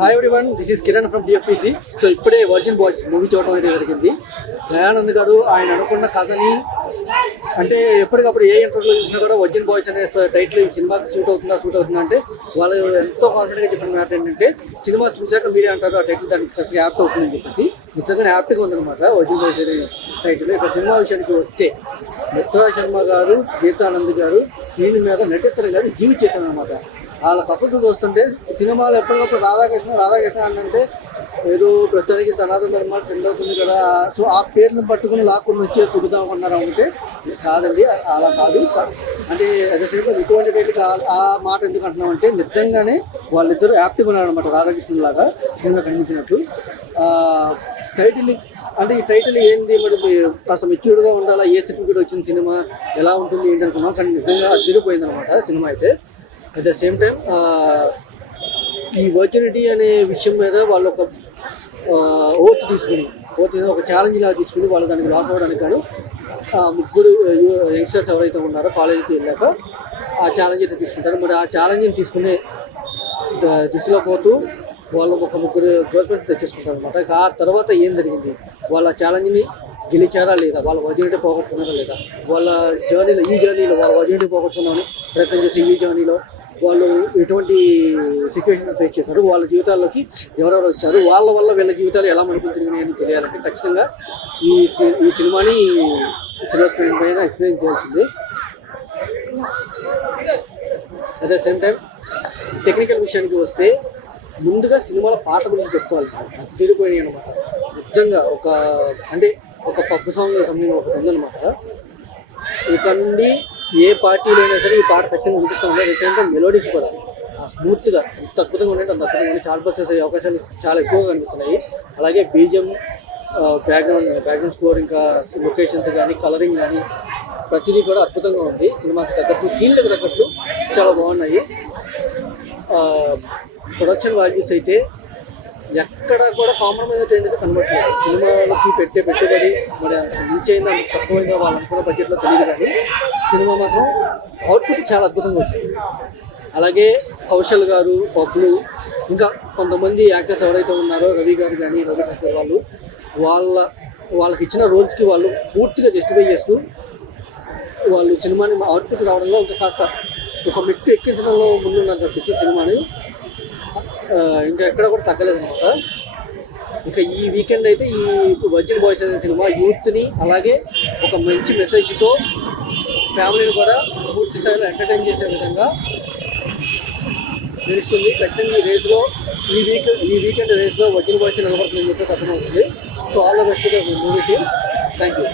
Hi everyone, this is Kiran from TFPC. So ఇప్పుడే virgin boys movie చూడటం అయితే జరిగింది. దయానంద్ గారు ఆయన అనుకున్న కథని అంటే ఎప్పటికప్పుడు ఏ ఇంటర్వ్యూలో చూసినా కూడా వర్జిన్ బాయ్స్ అనే టైటిల్ ఈ సినిమాకి సూట్ అవుతుందా అంటే వాళ్ళు ఎంతో కాన్ఫిడెంట్గా చెప్పిన మ్యాటర్ ఏంటంటే సినిమా చూశాక మీరే అంటారు ఆ టైటిల్ దానికి యాప్ట్ అవుతుందని చెప్పేసి నిజంగానే యాప్ట్గా ఉందన్నమాట వర్జిన్ బాయ్స్ అనే టైటిల్. ఇక సినిమా విషయానికి వస్తే మిత్రా శర్మ గారు, గీతానంద్ గారు స్క్రీన్ మీద నటించడం కానీ జీవించేశారు అనమాట. వాళ్ళ కప్పులు చూస్తుంటే సినిమాలు ఎప్పటికప్పుడు రాధాకృష్ణ అంటే ఏదో ప్రస్తుతానికి సనాతన ధర్మ ట్రెండ్ అవుతుంది కదా, సో ఆ పేర్లను పట్టుకుని లాక్కుని వచ్చి చూపుదాం అన్నారు అంటే కాదండి, అలా కాదు. అంటే అదేసేపు ఇటువంటి టైటిల్ ఆ మాట ఎందుకు అంటున్నాం అంటే నిజంగానే వాళ్ళిద్దరూ యాక్టివ్ ఉన్నారు అనమాట, రాధాకృష్ణ లాగా సినిమా కనిపించినట్టు. టైటిల్ అంటే ఈ టైటిల్ ఏంది మరి కాస్త మెచ్యూర్డ్గా ఉండాలా, ఏ సర్టిఫికేట్ వచ్చిన సినిమా ఎలా ఉంటుంది ఏంటి అనుకున్నాం, కానీ నిజంగా అదిరిపోయింది అనమాట సినిమా అయితే. అట్ ద సేమ్ టైం ఈ వర్జినిటీ అనే విషయం మీద వాళ్ళు ఒక ఓత్ తీసుకుని ఒక ఛాలెంజ్ లాగా తీసుకుని వాళ్ళు దానికి లాస్ అవ్వడానికి కానీ ముగ్గురు యంగ్స్టర్స్ ఎవరైతే ఉన్నారో కాలేజీకి వెళ్ళాక ఆ ఛాలెంజ్ అయితే తీసుకుంటారు. మరి ఆ ఛాలెంజ్ని తీసుకునే దిశలో పోతూ వాళ్ళు ఒక ముగ్గురు గవర్నమెంట్ తెచ్చేసుకుంటారు అనమాట. ఆ తర్వాత ఏం జరిగింది, వాళ్ళ ఛాలెంజ్ని గెలిచారా లేదా, వాళ్ళ వర్జినిటీ పోగొట్టుకున్నారా లేదా, వాళ్ళ జర్నీలో వాళ్ళ వర్జినిటీ పోగొట్టుకున్నామని ప్రయత్నం చేసి ఈ జర్నీలో వాళ్ళు ఎటువంటి సిచ్యువేషన్ ఫేస్ చేశారు, వాళ్ళ జీవితాల్లోకి ఎవరెవరు వచ్చారు, వాళ్ళ వల్ల వీళ్ళ జీవితాలు ఎలా మలుపులు తిరిగినాయని తెలియాలంటే ఖచ్చితంగా ఈ సినిమాని సిల్వర్ స్క్రీన్ పైన ఎక్స్ప్లెయిన్ చేయాల్సింది. At the same time technical విషయానికి వస్తే ముందుగా సినిమాల పాట గురించి చెప్పుకోవాలి. తిరిగిపోయినాయి అనమాట నిజంగా. ఒక పప్పు సాంగ్ సంథింగ్ ఒకటి ఉందన్నమాట. ఇక్కడ నుండి ఏ పార్టీలో అయినా సరే ఈ పాట ఖచ్చితంగా చూపిస్తూ ఉండే. రీసెంట్గా మెలోడీస్ కూడా స్మూత్గా ఎంత అద్భుతంగా ఉండే అంత అద్భుతంగా ఉండే. చాలా బస్సెస్ అయ్యే అవకాశాలు చాలా ఎక్కువగా కనిపిస్తున్నాయి. అలాగే బీజిఎం, బ్యాక్గ్రౌండ్ స్కోర్, ఇంకా లొకేషన్స్ కానీ కలరింగ్ కానీ ప్రతిదీ కూడా అద్భుతంగా ఉంది. సినిమాకి తగ్గట్టు సీన్లకు తగ్గట్టు చాలా బాగున్నాయి. ప్రొడక్షన్ వాల్యూస్ అయితే ఎక్కడ కూడా కాంప్రమైజ్ అయితే కనబడట్లేదు. సినిమాలకి పెట్టే పెట్టుబడి మరి అంత మించైంది, అంత తక్కువైందో వాళ్ళు అనుకున్న బడ్జెట్లో తెలియదు, కానీ సినిమా మాత్రం అవుట్పుట్ చాలా అద్భుతంగా వచ్చింది. అలాగే కౌశల్ గారు, పబ్లు, ఇంకా కొంతమంది యాక్టర్స్ ఎవరైతే ఉన్నారో రవి గారు కానీ రవి భాస్కర్ వాళ్ళకి ఇచ్చిన రోల్స్కి వాళ్ళు పూర్తిగా జస్టిఫై చేస్తూ వాళ్ళు సినిమాని అవుట్పుట్ రావడంలో ఇంకా కాస్త ఒక మెట్టు ఎక్కించడంలో ముందున్నారు తప్పించి సినిమాని ఇంకా ఎక్కడ కూడా తగ్గలేదు అనమాట. ఇంకా ఈ వీకెండ్ అయితే ఈ వర్జిన్ బాయ్స్ అనే సినిమా యూత్ని అలాగే ఒక మంచి మెసేజ్తో ఫ్యామిలీని కూడా పూర్తి స్థాయిలో ఎంటర్టైన్ చేసే విధంగా తెలుస్తుంది. ఖచ్చితంగా ఈ వీకెండ్ రేస్లో వర్జిన్ బాయ్స్ నిలబడుతుందని చెప్పేసి అర్థమవుతుంది. సో ఆల్ ద బెస్ట్ మూవీకి. Thank you.